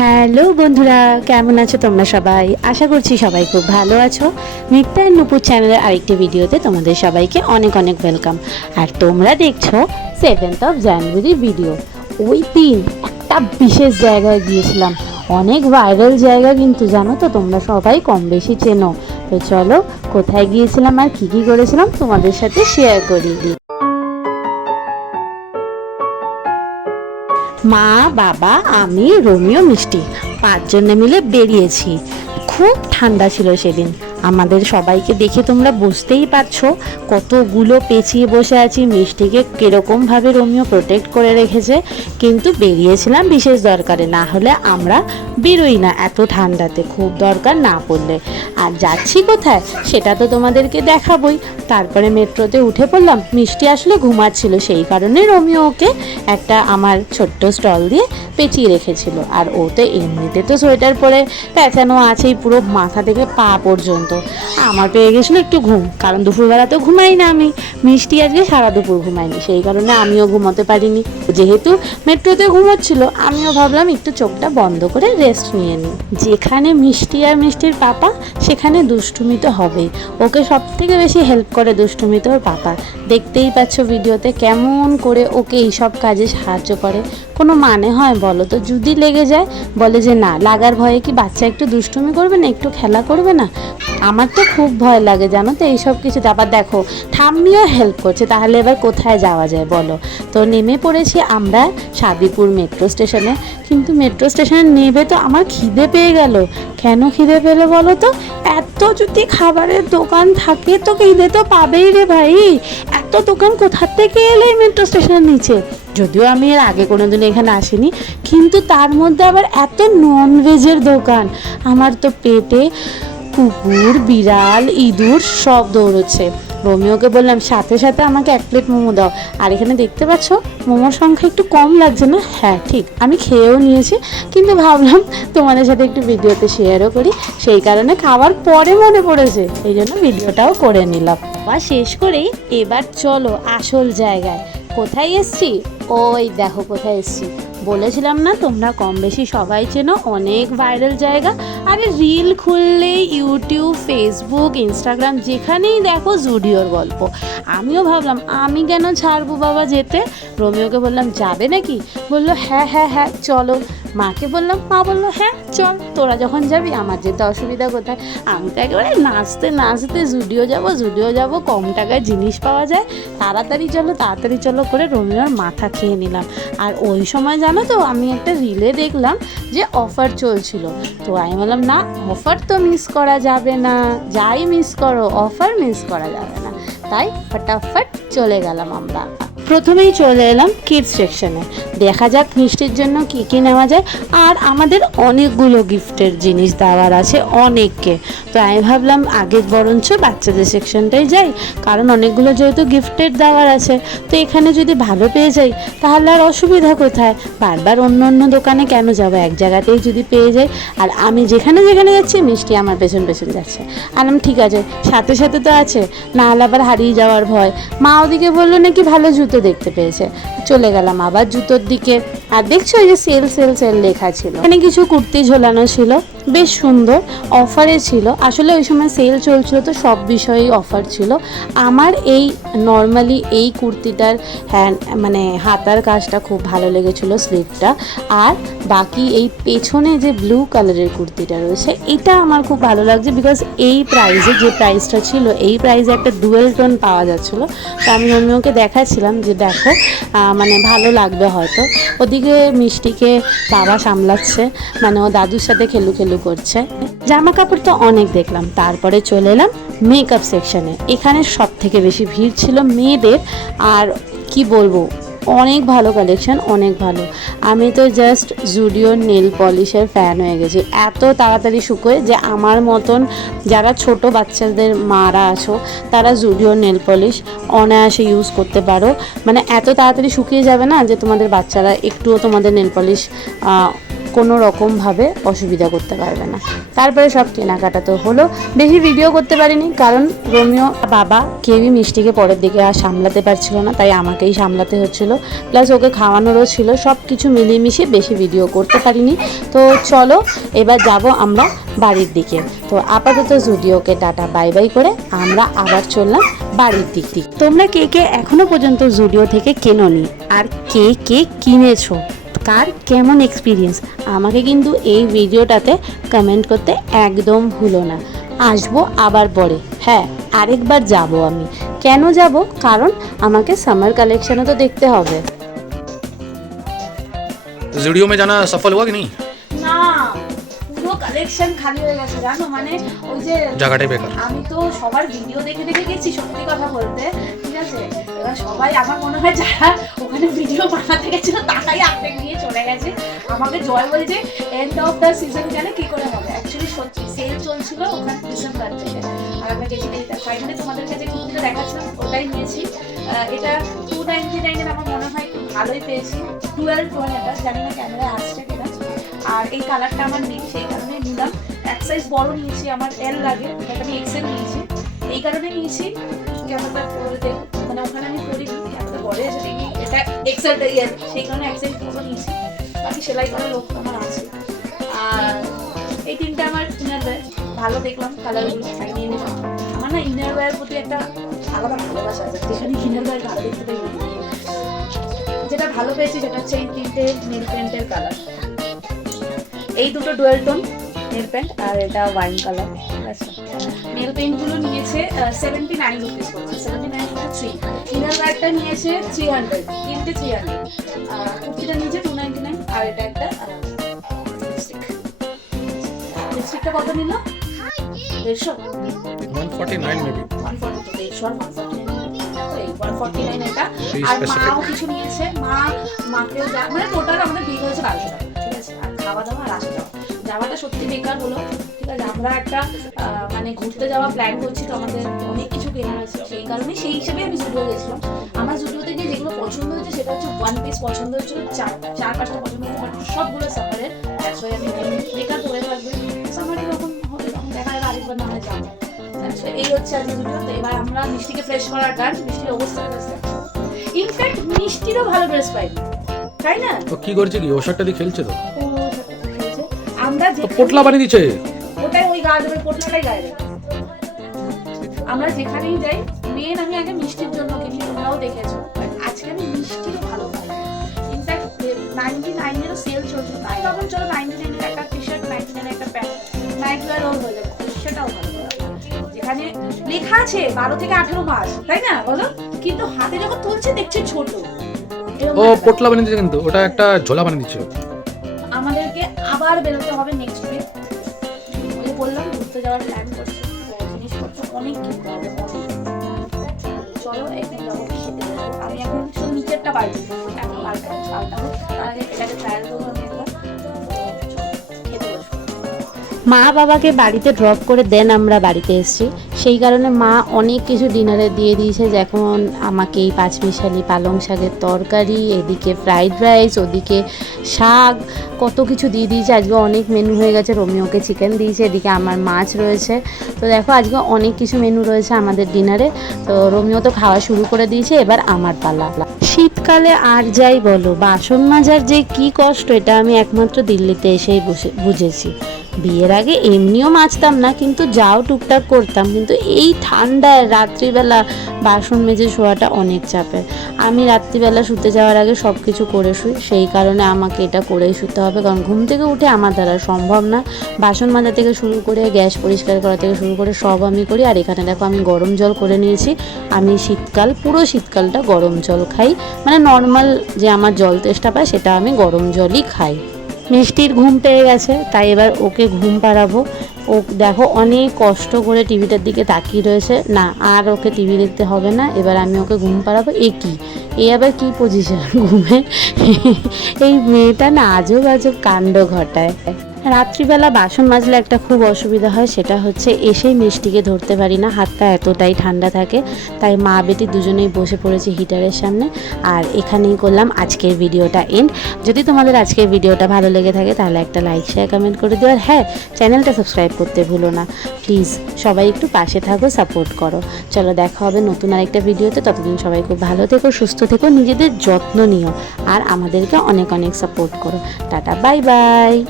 Hello বন্ধুরা, কেমন আছো তোমরা সবাই? আশা করছি সবাই খুব ভালো আছো। মিতা এন্ড নূপুর চ্যানেলের আরেকটি ভিডিওতে তোমাদের সবাইকে অনেক অনেক ওয়েলকাম। আর তোমরা দেখছো 7th of January ভিডিও। ওই দিন একটা বিশেষ জায়গায় গিয়েছিলাম, অনেক ভাইরাল জায়গা, কিন্তু জানো তো তোমরা সবাই কম বেশি চেনো। তো চলো কোথায় গিয়েছিলাম আর কী কী করেছিলাম তোমাদের সাথে শেয়ার করি। মা, বাবা, আমি, রোমিও, মিষ্টি 5 জনে মিলে বেরিয়েছি। খুব ঠান্ডা ছিল সেদিন। আমাদের সবাইকে দেখে তোমরা বুঝতেই পারছো কতগুলো পেঁচিয়ে বসে আছি। মিষ্টিকে কীরকমভাবে রোমিও প্রোটেক্ট করে রেখেছে। কিন্তু বেরিয়েছিলাম বিশেষ দরকারে, না হলে আমরা বেরোই না এত ঠান্ডাতে, খুব দরকার না পড়লে। আর যাচ্ছি কোথায় সেটা তো তোমাদেরকে দেখাবই। তারপরে মেট্রোতে উঠে পড়লাম। মিষ্টি আসলে ঘুমাচ্ছিল, সেই কারণে রোমিও ওকে একটা আমার ছোট্ট স্টল দিয়ে পেঁচিয়ে রেখেছিল। আর ও তো এমনিতে তো সোয়েটার পরে পেঁচানো আছেই পুরো মাথা থেকে পা পর্যন্ত। আমার পেয়ে গেছিলো একটু ঘুম, কারণ দুপুরবেলা তো ঘুমাই না আমি। মিষ্টি আজকে সারা দুপুর ঘুমায়নি, সেই কারণে আমিও ঘুমোতে পারিনি। যেহেতু মেট্রোতে ঘুমোচ্ছিল, আমিও ভাবলাম একটু চোখটা বন্ধ করে রেস্ট নিয়ে নিই। যেখানে মিষ্টি আর মিষ্টির পাপা, সেখানে দুষ্টুমি তো হবেই। ওকে সব থেকে বেশি হেল্প করে দুষ্টুমিতে ওর পাপা। দেখতেই পাচ্ছ ভিডিওতে কেমন করে ওকে এইসব কাজে সাহায্য করে। কোনো মানে হয় বলো তো? যদি লেগে যায় বলে যে না, লাগার ভয়ে কি বাচ্চা একটু দুষ্টুমি করবে না, একটু খেলা করবে না? আমার তো খুব ভয় লাগে জানো তো এইসব কিছু। আবার দেখো ঠাম্মিও হেল্প করছে, তাহলে এবার কোথায় যাওয়া যায় বলো? তো নেমে পড়েছি আমরা সাদিপুর মেট্রো স্টেশনে। কিন্তু মেট্রো স্টেশনে নেমে তো আমার খিদে পেয়ে গেল। কেন খিদে পেলো বলো তো? এত যদি খাবারের দোকান থাকে তো খিদে তো পাবেই রে ভাই। এত দোকান কোথার থেকে এলে মেট্রো স্টেশনের নিচে? যদিও আমি এর আগে কোনোদিন এখানে আসিনি, কিন্তু তার মধ্যে আবার এত ননভেজের দোকান। আমার তো পেটে কুকুর, বিড়াল, ইঁদুর সব দৌড়চ্ছে। রোমিওকে বললাম সাথে সাথে আমাকে 1 প্লেট মোমো দাও। আর এখানে দেখতে পাচ্ছ মোমোর সংখ্যা একটু কম লাগছে না? হ্যাঁ ঠিক, আমি খেয়েও নিয়েছি, কিন্তু ভাবলাম তোমাদের সাথে একটু ভিডিওতে শেয়ারও করি। সেই কারণে খাওয়ার পরে মনে পড়েছে, এই জন্য ভিডিওটাও করে নিলাম। বা শেষ করেই এবার চলো আসল জায়গায়। কোথায় এসছি? ওই দেখো কোথায় এসছি। বলেছিলাম না তোমরা কম বেশি সবাই চেনো, অনেক ভাইরাল জায়গা। আরে রিল খুললেই ইউটিউব, ফেসবুক, ইনস্টাগ্রাম যেখানেই দেখো জুডিওর গল্প। আমিও ভাবলাম আমি কেন ছাড়বো বাবা যেতে। রোমিওকে বললাম যাবে নাকি? বললো হ্যাঁ হ্যাঁ হ্যাঁ চলো। মাকে বললাম, মা বললো হ্যাঁ চল, তোরা যখন যাবি আমার যেতে অসুবিধা কোথায়। আমি তো একেবারে নাচতে নাচতে জুডিও যাব, কম টাকায় জিনিস পাওয়া যায়, তাড়াতাড়ি চলো করে রোমিওর মাথা খেয়ে নিলাম। আর ওই সময় জানো তো আমি একটা রিলে দেখলাম যে অফার চলছিল। তো আমি বললাম না, অফার তো মিস করা যাবে না, যাই মিস করো অফার মিস করা যাবে না। তাই ফটাফট চলে গেলাম আমরা। প্রথমেই চলে এলাম কিডস সেকশনে। দেখা যাক মিষ্টির জন্য কী কী নেওয়া যায়। আর আমাদের অনেকগুলো গিফটের জিনিস দেওয়ার আছে অনেককে। তো আমি ভাবলাম আগে বরঞ্চ বাচ্চাদের সেকশনটাই যাই, কারণ অনেকগুলো যেহেতু গিফটের দেওয়ার আছে, তো এখানে যদি ভালো পেয়ে যাই তাহলে আর অসুবিধা কোথায়? বারবার অন্য অন্য দোকানে কেন যাবো, এক জায়গাতেই যদি পেয়ে যাই। আর আমি যেখানে যেখানে যাচ্ছি মিষ্টি আমার পেছন পেছন যাচ্ছে। আলাম ঠিক আছে, সাথে সাথে তো আছে, না হলে আবার হারিয়ে যাওয়ার ভয়। মা ওদিকে বললো নাকি ভালো জুতো দেখতে পেয়েছে। চলে গেলাম আবার জুতোর দিকে। আর দেখছো এই যে সেল সেল সেল লেখা ছিল, এখানে কিছু কুর্তি ঝোলানো ছিল, বেশ সুন্দর, অফারে ছিল। আসলে ওই সময় সেল চলছিল তো সব বিষয়েই অফার ছিল। আমার এই নর্মালি এই কুর্তিটার মানে হাতার কাজটা খুব ভালো লেগেছিলো, স্লিভটা। আর বাকি এই পেছনে যে ব্লু কালারের কুর্তিটা রয়েছে এটা আমার খুব ভালো লাগছে, বিকজ এই প্রাইসে, যে প্রাইসটা ছিল এই প্রাইসে একটা ডুয়েল টোন পাওয়া যাচ্ছিলো। তো আমি রোমিওকে দেখাচ্ছিলাম যে দেখো মানে ভালো লাগবে হয়তো। ওদিকে মিষ্টিকে বাবা সামলাচ্ছে, মানে ও দাদুর সাথে খেলু করছে। জামা কাপড় তো অনেক দেখলাম। তারপরে চলে এলাম মেকআপ সেকশনে। এখানে সব থেকে বেশি ভিড় ছিল মেয়েদের। আর কি বলবো, অনেক ভালো কালেকশন, অনেক ভালো। আমি তো জাস্ট জুডিওর নেল পলিশের ফ্যান হয়ে গেছি। এত তাড়াতাড়ি শুকোয় যে আমার মতন যারা ছোট বাচ্চাদের মারা আছো তারা জুডিওর নেল পলিশ অনায়াসে ইউজ করতে পারো। মানে এত তাড়াতাড়ি শুকিয়ে যাবে না যে তোমাদের বাচ্চারা একটুও তোমাদের নেল পলিশ কোনো রকমভাবে অসুবিধা করতে পারবে না। তারপরে সব কেনাকাটা তো হলো, বেশি ভিডিও করতে পারিনি কারণ রোমিও বাবা কেউই মিষ্টিকে পরের দিকে আর সামলাতে পারছিল না, তাই আমাকেই সামলাতে হচ্ছিল, প্লাস ওকে খাওয়ানোরও ছিল, সব কিছু মিলিয়ে মিশিয়ে বেশি ভিডিও করতে পারিনি। তো চলো এবার যাব আমরা বাড়ির দিকে। তো আপাতত জুডিওকে টাটা বাই বাই করে আমরা আবার চললাম বাড়ির দিক। তোমরা কে কে এখনো পর্যন্ত জুডিও থেকে কেনোনি আর কে কে কিনেছো, কার কেমন এক্সপিরিয়েন্স, আমাকে কিন্তু এই ভিডিওটাতে কমেন্ট করতে একদম ভুলো না। আসবো আবার পরে, হ্যাঁ আরেকবার যাব আমি। কেন যাব? কারণ আমাকে সামার কালেকশনও তো দেখতে হবে। জুডিও में जाना सफल हुआ कि नहीं? না, পুরো কালেকশন খালি হয়ে গেছে জানো, মানে ওই যে জায়গাটাই বেকার। আমি তো সবার ভিডিও দেখে দেখে গেছি, সত্যি কথা বলতে, ঠিক আছে। এবার সবাই আমার মনে হয় যারা ওখানে ভিডিও বানাতে গেছিল তারাই আগে নিয়ে চলে গেছে। আমাকে জয় বলছে এন্ড অফ দ্য সিজন গেলে কি করে হবে, অ্যাকচুয়ালি সত্যি সেল চলছিল ওখানে ডিসেম্বর থেকে, আর আমরা গেছি ফাইনালি তোমাদের কাছে কুর্তিটা দেখাচ্ছিলাম ওটাই নিয়েছি। এটা 299 এর আমার মনে হয় একটু ভালোই পেয়েছি, 12 টোন, এটা জানি না ক্যামেরায় আসছে কিনা। আর এই কালারটা আমার নেই সেই কারণে নিলাম, এক সাইজ বড় নিয়েছি, আমার এল লাগে, বাট আমি এক্সেল নিয়েছি, এই কারণে নিয়েছি ক্যামেরাটা পরে দেখ, মানে ওখানে আমি করিনি, একটা বড় এসে দেখি এটা এক্সেলটাই আছে, সেই কারণে এক সাইজ বড় নিয়েছি, বাকি সেলাই করার লোক আমার আছে। আর এই তিনটা আমার ইনার ওয়্যার ভালো দেখলাম, কালারগুলো তাই নিয়ে নিলাম। আমার না ইনার ওয়্যার প্রতি একটা আলাদা ভালোবাসা আছে, যেখানে ইনার ওয়্যার ভালো দেখতে পাই। যেটা ভালো পেয়েছি সেটা হচ্ছে এই তিনটে নেল পেন্টের কালার, এই দুটো ডুয়েল টোন নেল পেন্ট, আর এটা ওয়াইন কালার, ঠিক আছে। নেল পেন্টগুলো নিয়েছে 79 রুপিস করছে, 79 into 3। ইনার ওয়্যারটা নিয়েছে 300, তিনটে 300। কুর্তিটা নিয়েছে 299, আর এটা একটা লিপস্টিকটা কত নিল? 150, 149 মেবি, 140 তো 149 এটা। আর মাও কিছু নিয়েছে, মাকেও মানে টোটাল আমাদের বিল হয়েছে 1200 টাকা, ঠিক আছে। আর খাওয়া দাওয়া আর আসা যাওয়া, যাওয়াটা সত্যি বেকার হলো, ঠিক আছে। আমরা একটা মানে ঘুরতে যাওয়া প্ল্যান করছি, তো আমাদের অনেক কিছু কেনা হয়েছে, সেই কারণে সেই হিসেবে আমি জুডিও গেছিলাম। আমার জুডিওতে গিয়ে যেগুলো পছন্দ হয়েছে সেটা হচ্ছে ওয়ান পিস পছন্দ হয়েছিল, 4-5টা পছন্দ হয়েছে, বাট সবগুলো সামারের, দ্যাটস ওয়াই আমি বেকার পড়ে থাকবে, সামারে যখন হবে তখন দেখা যাবে আরেকবার না হয় যাবো। এই হচ্ছে আজকে জুডিও। তো এবার আমরা মিষ্টিকে ফ্রেশ করার টান, মিষ্টির অবস্থার কাছে ইনফ্যাক্ট মিষ্টিরও ভালো ড্রেস পাইনি, তাই না? তো কি করছে কি, ও শার্টটা দিয়ে খেলছে তো, আমরা যে পোটলা বানিয়ে দিচ্ছে, ওটাই ওই গায়ে দেবে, পোটলাটাই গায়ে দেবে। আমরা যেখানেই যাই মেন আমি আগে মিষ্টির জন্য কিনি, তোমরাও দেখেছো, বাট আজকে আমি মিষ্টিরও ভালো পাই। ইনফ্যাক্ট 99 এরও সেল চলছিল, তাই তখন চলো 99 এর একটা টি শার্ট, 99 একটা প্যান্ট, নাইট ওয়্যার হয়ে যাবে, সেটাও ভালো। যেখানে লেখা আছে 12 থেকে 18 মাস, তাই না বলো, কিন্তু হাতে যখন তুলছে দেখছে ছোট। ও পোটলা বানিয়ে দিচ্ছে, কিন্তু ওটা একটা ঝোলা বানিয়ে দিচ্ছে। আমাদেরকে আবার বেরোতে হবে নেক্সট উইক, ওই বললাম ঘুরতে যাওয়ার প্ল্যান করছি, জিনিসপত্র অনেক কিনতে হবে, চলো একদিন যাবো খেতে যাবো। আমি এখন শুধু নিচেরটা পাল্টি, এখন পাল্টাবো, তার আগে এটাকে ট্রায়াল দেবো আমি একবার, খেতে বসবো। মা বাবাকে বাড়িতে ড্রপ করে দেন আমরা বাড়িতে এসেছি, সেই কারণে মা অনেক কিছু ডিনারে দিয়ে দিয়েছে, যখন আমাকে এই পাঁচমিশালি পালং শাকের তরকারি, এদিকে ফ্রাইড রাইস, ওদিকে শাক, কত কিছু দিয়ে দিয়েছে। আজকে অনেক মেনু হয়ে গেছে, রোমিওকে চিকেন দিয়েছে, এদিকে আমার মাছ রয়েছে। তো দেখো আজকে অনেক কিছু মেনু রয়েছে আমাদের ডিনারে। তো রোমিও তো খাওয়া শুরু করে দিয়েছে, এবার আমার পালা। শীতকালে আর যাই বলো, বাসন মাজার যে কি কষ্ট এটা আমি একমাত্র দিল্লিতে এসেই বুঝেছি। বিয়ের আগে এমনিও মাজতাম না, কিন্তু যাও টুকটাক করতাম, কিন্তু এই ঠান্ডায় রাত্রিবেলা বাসন মেজে শোয়াটা অনেক চাপের। আমি রাত্রিবেলা শুতে যাওয়ার আগে সব কিছু করে শুই, সেই কারণে আমাকে এটা করেই শুতে হবে, কারণ ঘুম থেকে উঠে আমার দ্বারা সম্ভব না। বাসন মাজা থেকে শুরু করে গ্যাস পরিষ্কার করা থেকে শুরু করে সব আমি করি। আর এখানে দেখো আমি গরম জল করে নিয়েছি, আমি পুরো শীতকালটা গরম জল খাই, মানে নর্মাল যে আমার জল তেষ্টা পায় সেটা আমি গরম জলই খাই। মিষ্টির ঘুম পেয়ে গেছে, তাই এবার ওকে ঘুম পাড়াবো। ও দেখো অনেক কষ্ট করে টিভিটার দিকে তাকিয়ে রয়েছে, না আর ওকে টিভি দেখতে হবে না, এবার আমি ওকে ঘুম পাড়াবো। এ আবার কি পজিশন ঘুমে, এই মেয়েটা না আজব আজব কাণ্ড ঘটায়। রাত্রিবেলা বাসন মাজলে একটা খুব অসুবিধা হয়, সেটা হচ্ছে এসেই মিষ্টিকে ধরতে পারি না, হাতটা এতটাই ঠান্ডা থাকে। তাই মা বেটি দুজনেই বসে পড়েছি হিটারের সামনে। আর এখানেই করলাম আজকের ভিডিওটা এন্ড। যদি তোমাদের আজকের ভিডিওটা ভালো লেগে থাকে তাহলে একটা লাইক শেয়ার কমেন্ট করে দিও। আর হ্যাঁ, চ্যানেলটা সাবস্ক্রাইব করতে ভুলো না প্লিজ। সবাই একটু পাশে থাকো, সাপোর্ট করো। চলো দেখা হবে নতুন আরেকটা ভিডিওতে। ততদিন সবাই খুব ভালো থেকো, সুস্থ থেকো, নিজেদের যত্ন নিও আর আমাদেরকে অনেক অনেক সাপোর্ট করো। Tata, bye bye.